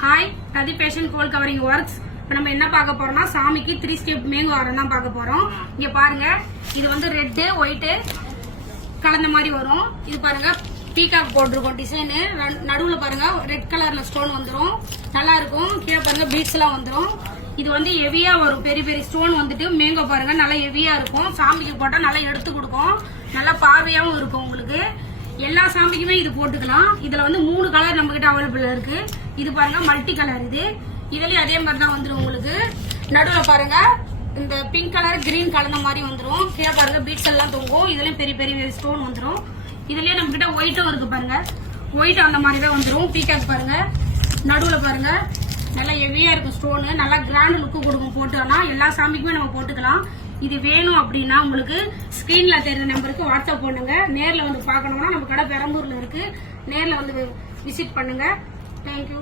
Hi, ரதி fashion கோல் covering works. இப்போ நம்ம என்ன பார்க்க போறோம்னா சாமிக்கு 3 ஸ்டெப் மேங்கோ ஆரம் தான் பார்க்க போறோம். இங்க பாருங்க, இது வந்து ரெட்டு ஒயிட்டு கலந்த மாதிரி வரும். இது பாருங்க பீகாக் போட்டிருக்கோம் டிசைனு. நடுவில் பாருங்க ரெட் கலர்ல ஸ்டோன் வந்துடும், நல்லா இருக்கும். கீழே பாருங்க பீட்ஸ் எல்லாம் வந்துடும். இது வந்து ஹெவியா வரும், பெரிய பெரிய ஸ்டோன் வந்துட்டு மேங்கோ பாருங்க நல்லா ஹெவியா இருக்கும். சாமிக்கு போட்டா நல்லா எடுத்து கொடுக்கும், நல்லா பார்வையாவும் இருக்கும் உங்களுக்கு. எல்லா சாமிக்குமே இது போட்டுக்கலாம். இதுல வந்து 3 கலர் நம்ம கிட்ட அவைலபிள் இருக்கு. இது பாருங்க மல்டி கலர். இதுலயும் அதே மாதிரி தான் வந்துடும் உங்களுக்கு. நடுவில் பாருங்க இந்த பிங்க் கலர் கிரீன் கலந்த மாதிரி வந்துடும். கீழே பாருங்க பீட்ஸ் எல்லாம் தொங்கும். இதுலயும் பெரிய பெரிய ஸ்டோன் வந்துடும். இதுலயே நம்ம கிட்ட ஒயிட்டும் இருக்கு பாருங்க, ஒயிட் அந்த மாதிரி தான் வந்துடும். பீகாக் பாருங்க, நடுவில் பாருங்க நல்லா ஹெவியா இருக்கும் ஸ்டோனு, நல்லா கிராண்ட் லுக்கு கொடுக்கும். போட்டோம்னா எல்லா சாமிக்குமே நம்ம போட்டுக்கலாம். இது வேணும் அப்படின்னா உங்களுக்கு ஸ்கிரீன்ல தெரிஞ்ச நம்பருக்கு வாட்ஸ்அப் பண்ணுங்க. நேர்ல வந்து பார்க்கணும்னா நம்ம கடை பெரம்பூர்ல இருக்கு, நேர்ல வந்து விசிட் பண்ணுங்க. தேங்க்யூ.